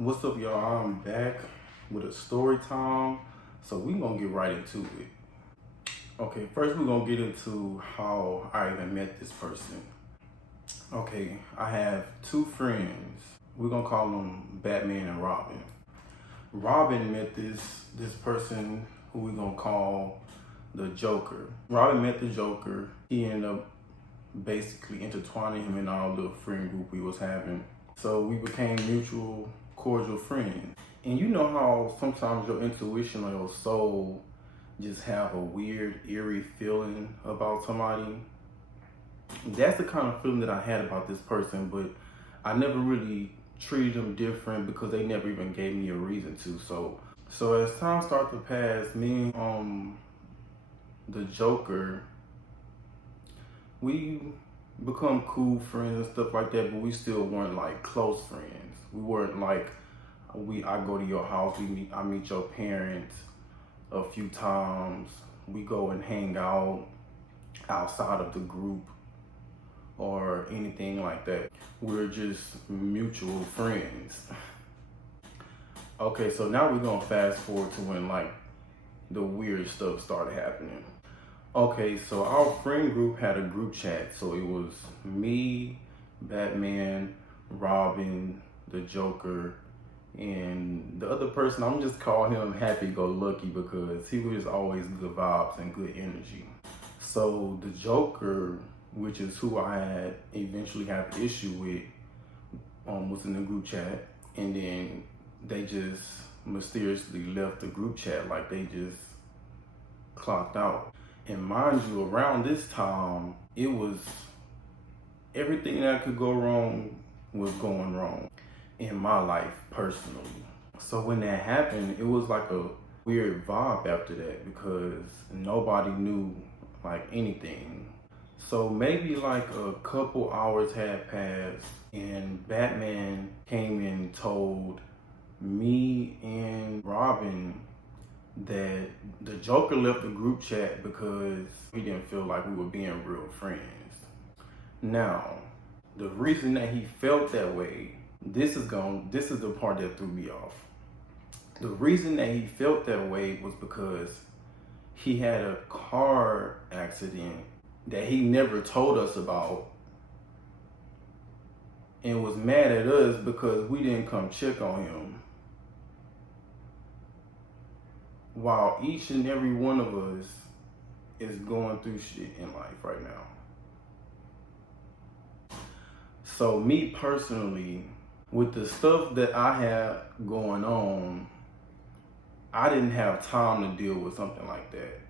What's up, y'all? I'm back with a story time. So we gonna get right into it. Okay, first we're gonna get into how I even met this person. Okay, I have two friends. We're gonna call them Batman and Robin. Robin met this person who we're gonna call the Joker. Robin met the Joker. He ended up basically intertwining him in our little friend group we was having. So we became mutual, cordial friends. And you know how sometimes your intuition or your soul just have a weird, eerie feeling about somebody? That's the kind of feeling that I had about this person, but I never really treated them different because they never even gave me a reason to. So as time started to pass, me and the Joker, we become cool friends and stuff like that, but we still weren't like close friends. We weren't like I go to your house, I meet your parents a few times. We go and hang out outside of the group or anything like that. We're just mutual friends. Okay, so now we're gonna fast forward to when like the weird stuff started happening. Okay, so our friend group had a group chat. So it was me, Batman, Robin, the Joker, and the other person, I'm just calling him Happy-Go-Lucky because he was always good vibes and good energy. So the Joker, which is who I had eventually had an issue with, was in the group chat, and then they just mysteriously left the group chat, like they just clocked out. And mind you, around this time, it was everything that could go wrong was going wrong in my life personally. So when that happened, it was like a weird vibe after that because nobody knew like anything. So maybe like a couple hours had passed and Batman came and told me and Robin that the Joker left the group chat because he didn't feel like we were being real friends. Now, the reason that he felt that way, this is the part that threw me off. The reason that he felt that way was because he had a car accident that he never told us about and was mad at us because we didn't come check on him. While each and every one of us is going through shit in life right now. So me personally, with the stuff that I have going on, I didn't have time to deal with something like that.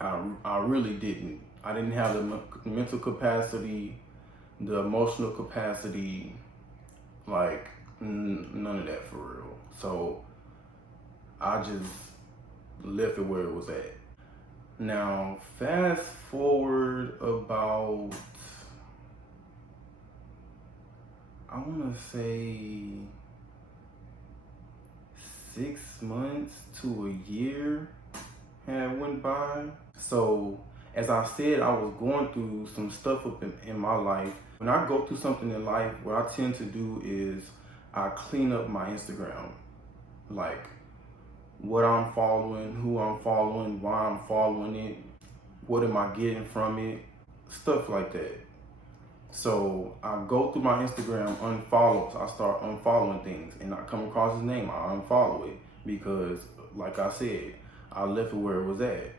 I really didn't. I didn't have the mental capacity, the emotional capacity, like none of that for real. So I just left it where it was at. Now, fast forward about, I want to say 6 months to a year had went by. So as I said, I was going through some stuff up in my life. When I go through something in life, what I tend to do is I clean up my Instagram. Like what I'm following, who I'm following, why I'm following it, what am I getting from it, stuff like that. So I go through my Instagram, unfollows. I start unfollowing things, and I come across his name, I unfollow it because, like I said, I left it where it was at.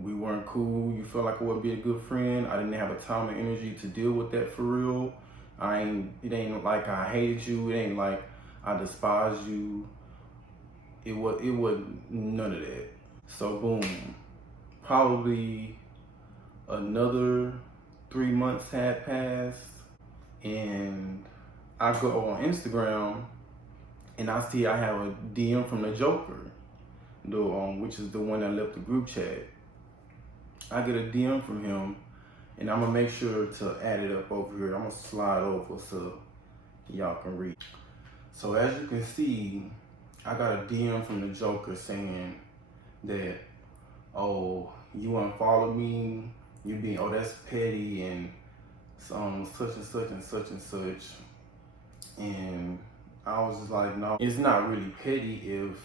We weren't cool. You felt like I wouldn't be a good friend. I didn't have a time and energy to deal with that for real. It ain't like I hated you. It ain't like I despised you. It was none of that. So boom, probably another 3 months had passed, and I go on Instagram and I see I have a DM from the Joker, which is the one that left the group chat. I get a DM from him, and I'm gonna make sure to add it up over here. I'm gonna slide over so y'all can read. So as you can see, I got a DM from the Joker saying that, oh, you unfollowed me, that's petty, and such and such and such and such. And I I was just like, no, it's not really petty if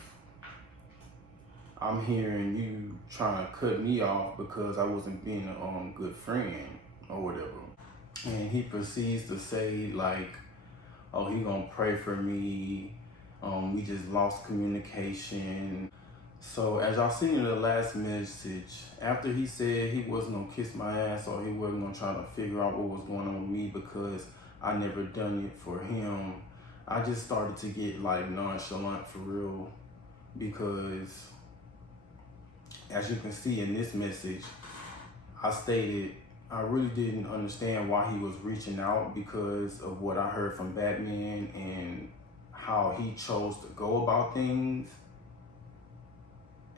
I'm hearing you trying to cut me off because I wasn't being a good friend or whatever. And he proceeds to say like, oh, he gonna pray for me. We just lost communication. So as y'all seen in the last message, after he said he wasn't gonna kiss my ass or he wasn't gonna try to figure out what was going on with me because I never done it for him, I just started to get like nonchalant for real, because as you can see in this message, I stated I really didn't understand why he was reaching out because of what I heard from Batman and how he chose to go about things,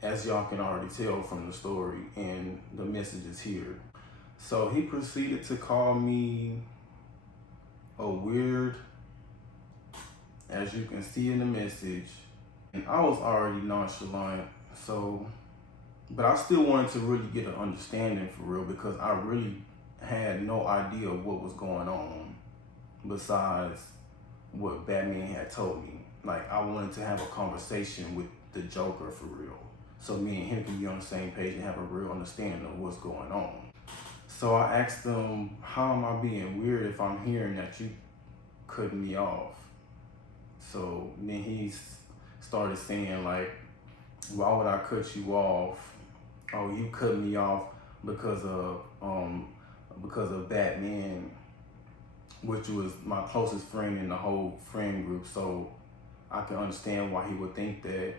as y'all can already tell from the story and the messages here. So he proceeded to call me a weird, as you can see in the message, and I was already nonchalant, so, but I still wanted to really get an understanding for real, because I really had no idea what was going on besides what Batman had told me. Like, I wanted to have a conversation with the Joker for real, so me and him can be on the same page and have a real understanding of what's going on. So I asked him, how am I being weird if I'm hearing that you cutting me off? So then he started saying like, why would I cut you off? Oh, you cut me off because of Batman, which was my closest friend in the whole friend group. So I can understand why he would think that.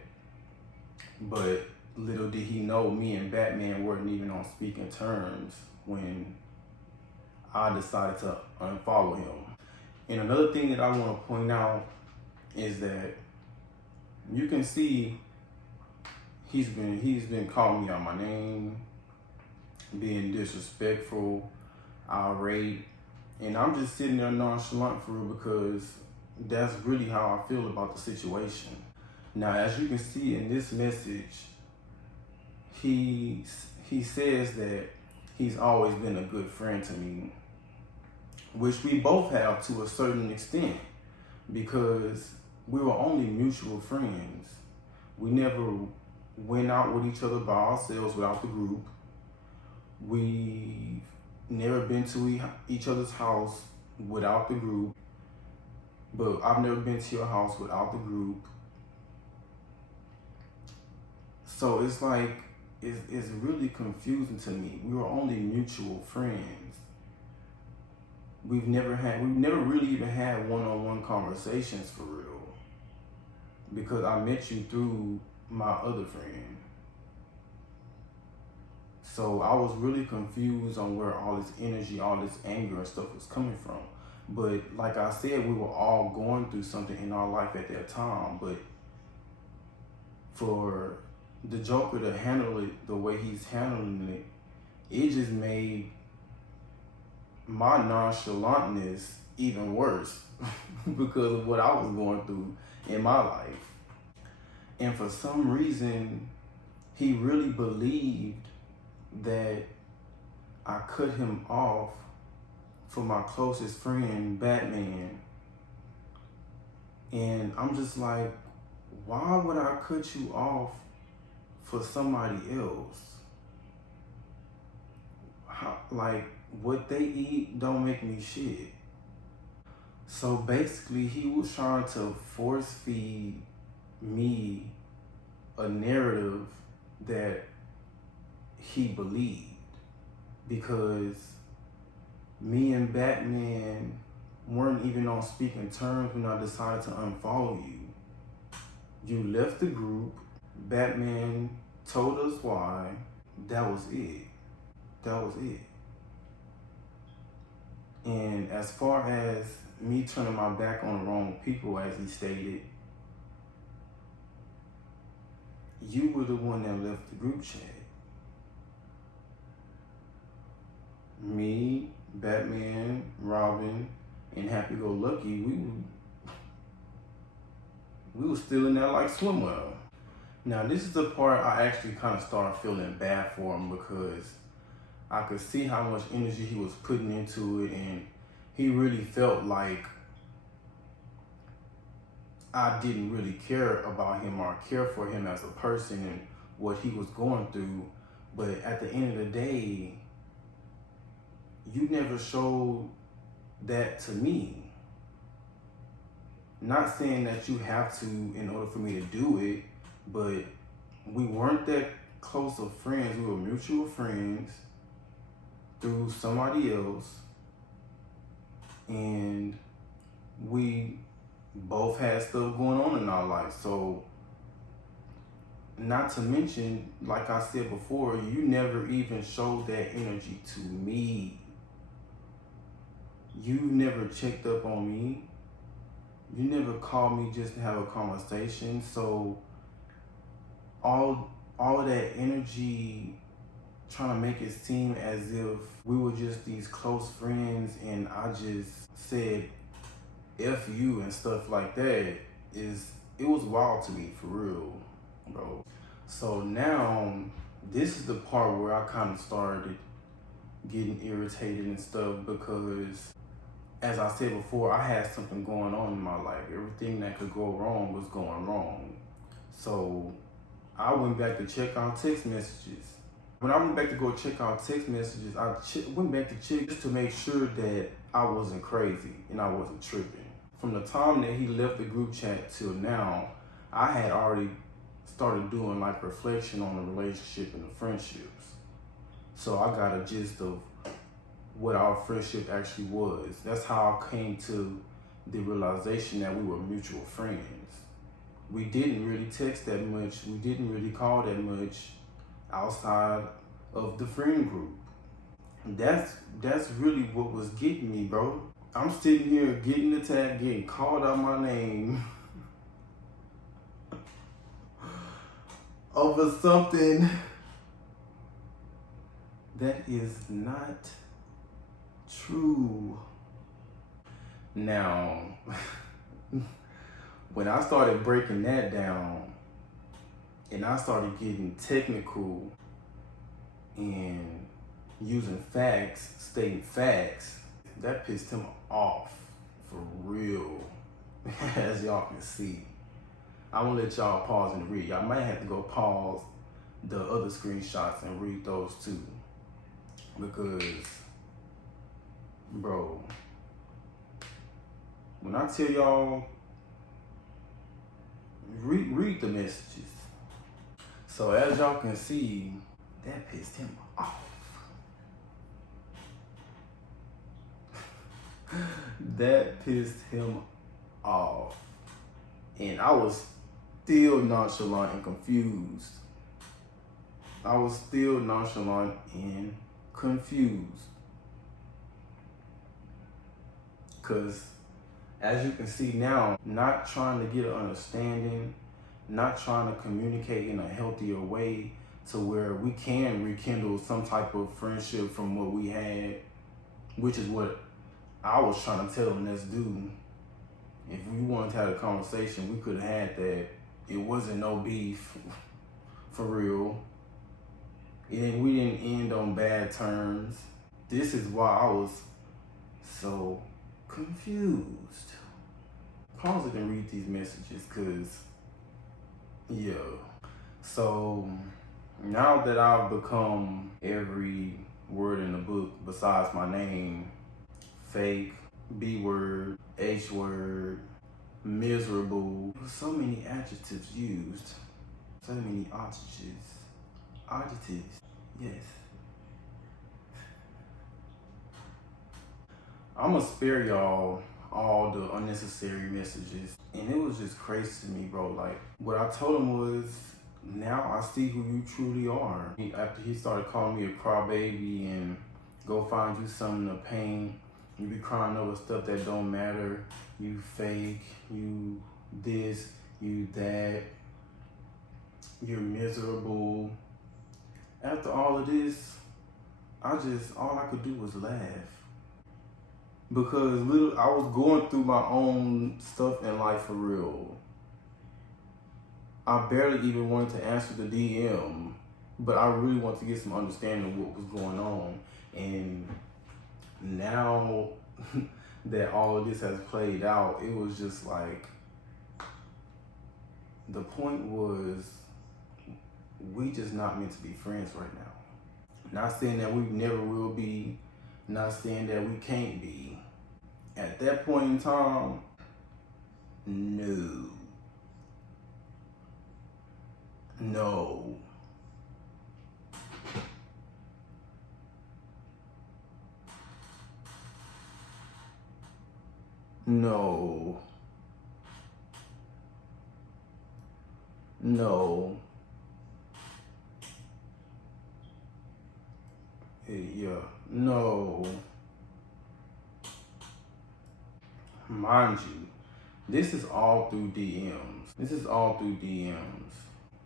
But little did he know, me and Batman weren't even on speaking terms when I decided to unfollow him. And another thing that I want to point out is that you can see he's been calling me out my name, being disrespectful, irate, and I'm just sitting there nonchalant for real, because that's really how I feel about the situation. Now, as you can see in this message, he says that he's always been a good friend to me, which we both have to a certain extent, because we were only mutual friends. We never went out with each other by ourselves without the group. We've never been to each other's house without the group, but I've never been to your house without the group. So it's like, it's really confusing to me. We were only mutual friends. We've never really even had one-on-one conversations for real, because I met you through my other friend. So I was really confused on where all this energy, all this anger and stuff was coming from. But like I said, we were all going through something in our life at that time. But for the Joker to handle it the way he's handling it, it just made my nonchalantness even worse because of what I was going through in my life. And for some reason, he really believed that I cut him off for my closest friend, Batman. And I'm just like, why would I cut you off for somebody else? Like, what they eat don't make me shit. So basically, he was trying to force feed me a narrative that he believed, because me and Batman weren't even on speaking terms when I decided to unfollow you. You left the group, Batman told us why, that was it. That was it. And as far as me turning my back on the wrong people, as he stated, you were the one that left the group chat. Me, Batman, Robin, and Happy Go Lucky, we were still in there like swimwear. Now this is the part I actually kind of started feeling bad for him, because I could see how much energy he was putting into it, and he really felt like I didn't really care about him or care for him as a person and what he was going through. But at the end of the day, you never showed that to me. Not saying that you have to in order for me to do it, but we weren't that close of friends. We were mutual friends through somebody else, and we both had stuff going on in our life. So, not to mention, like I said before, you never even showed that energy to me. You never checked up on me. You never called me just to have a conversation. So all of that energy trying to make it seem as if we were just these close friends and I just said F you and stuff like that, it was wild to me, for real, bro. So now this is the part where I kind of started getting irritated and stuff, because as I said before, I had something going on in my life. Everything that could go wrong was going wrong. So I went back to check out text messages. When I went back to go check out text messages, I went back to check just to make sure that I wasn't crazy and I wasn't tripping. From the time that he left the group chat till now, I had already started doing like reflection on the relationship and the friendships. So I got a gist of what our friendship actually was. That's how I came to the realization that we were mutual friends. We didn't really text that much. We didn't really call that much outside of the friend group. That's really what was getting me, bro. I'm sitting here getting attacked, getting called out my name over something that is not true. Now, when I started breaking that down and I started getting technical and using facts, stating facts, that pissed him off for real, as y'all can see. I'm gonna let y'all pause and read. Y'all might have to go pause the other screenshots and read those too, because, bro, when I tell y'all, read the messages. So as y'all can see, that pissed him off. That pissed him off. And I was still nonchalant and confused. I was still nonchalant and confused. Because as you can see now, not trying to get an understanding, not trying to communicate in a healthier way to where we can rekindle some type of friendship from what we had, which is what I was trying to tell him, let's do. If we wanted to have a conversation, we could have had that. It wasn't no beef, for real. We didn't end on bad terms. This is why I was so confused. Pause it and read these messages, cause, yeah. So now that I've become every word in the book besides my name, fake, B word, H word, miserable. So many adjectives used. So many adjectives. Adjectives, yes. I'm gonna spare y'all all the unnecessary messages. And it was just crazy to me, bro. Like, what I told him was, now I see who you truly are. After he started calling me a crybaby and go find you something to pain, you be crying over stuff that don't matter. You fake, you this, you that. You're miserable. After all of this, all I could do was laugh. Because I was going through my own stuff in life for real. I barely even wanted to answer the DM, but I really wanted to get some understanding of what was going on. And now that all of this has played out, it was just like, the point was, we just not meant to be friends right now. Not saying that we never will be, not saying that we can't be. At that point in time, no. No. No. No. Yeah. No. Mind you, this is all through DMs. This is all through DMs.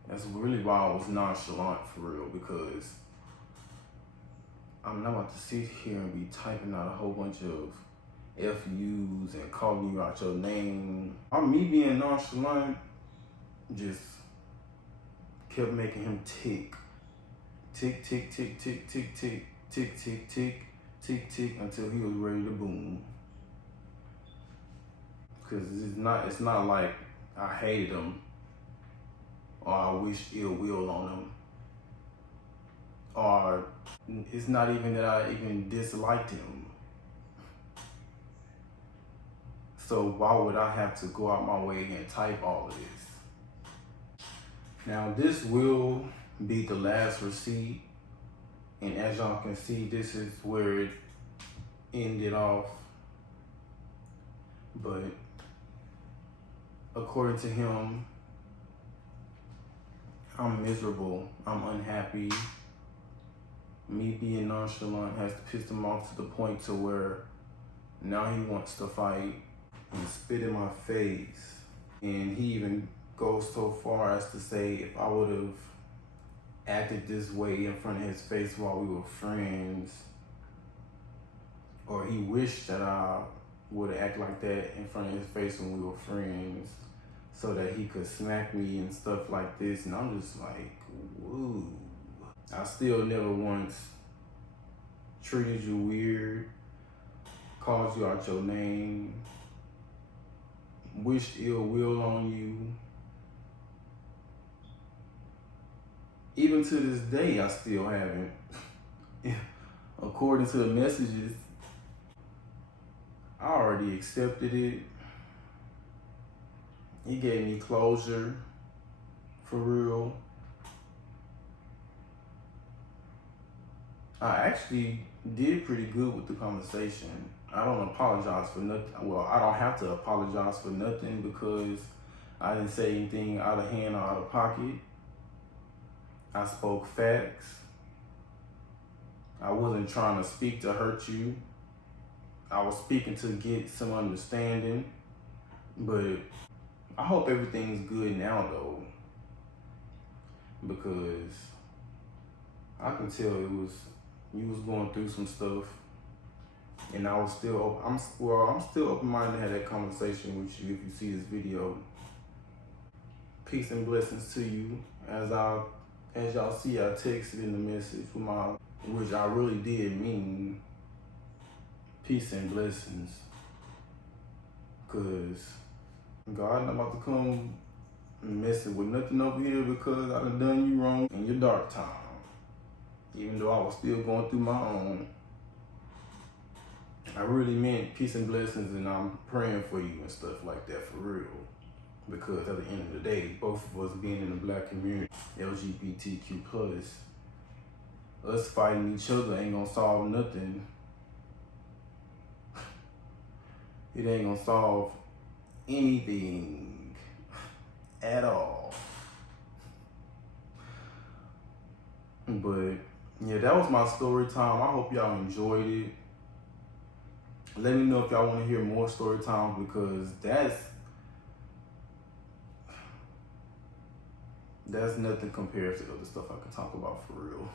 That's really why I was nonchalant for real, because I'm not about to sit here and be typing out a whole bunch of FUs and calling you out your name. Me being nonchalant just kept making him tick. Tick, tick, tick, tick, tick, tick, tick, tick, tick, tick, tick, until he was ready to boom. Cause it's not like I hated him or I wished ill will on him, or it's not even that I even disliked him. So why would I have to go out my way and type all of this? Now this will be the last receipt, and as y'all can see, this is where it ended off. But according to him, I'm miserable, I'm unhappy. Me being nonchalant has pissed him off to the point to where now he wants to fight and spit in my face. And he even goes so far as to say if I would have acted this way in front of his face while we were friends, or he wished that I would act like that in front of his face when we were friends, so that he could smack me and stuff like this. And I'm just like, woo. I still never once treated you weird, called you out your name, wished ill will on you. Even to this day, I still haven't. According to the messages, I already accepted it. He gave me closure, for real. I actually did pretty good with the conversation. I don't apologize for nothing. Well, I don't have to apologize for nothing because I didn't say anything out of hand or out of pocket. I spoke facts. I wasn't trying to speak to hurt you. I was speaking to get some understanding. But I hope everything's good now though, because I can tell you was going through some stuff, and I was still, I'm still open-minded to have that conversation with you if you see this video. Peace and blessings to you. As y'all see, I texted in the message which I really did mean peace and blessings, cause God not about to come messing with nothing over here because I done you wrong in your dark time. Even though I was still going through my own, I really meant peace and blessings, and I'm praying for you and stuff like that for real. Because at the end of the day, both of us being in the black community, LGBTQ+, us fighting each other ain't gonna solve nothing. It ain't gonna solve anything at all. But yeah, that was my story time. I hope y'all enjoyed it. Let me know if y'all want to hear more story times, because that's nothing compared to other stuff I can talk about for real.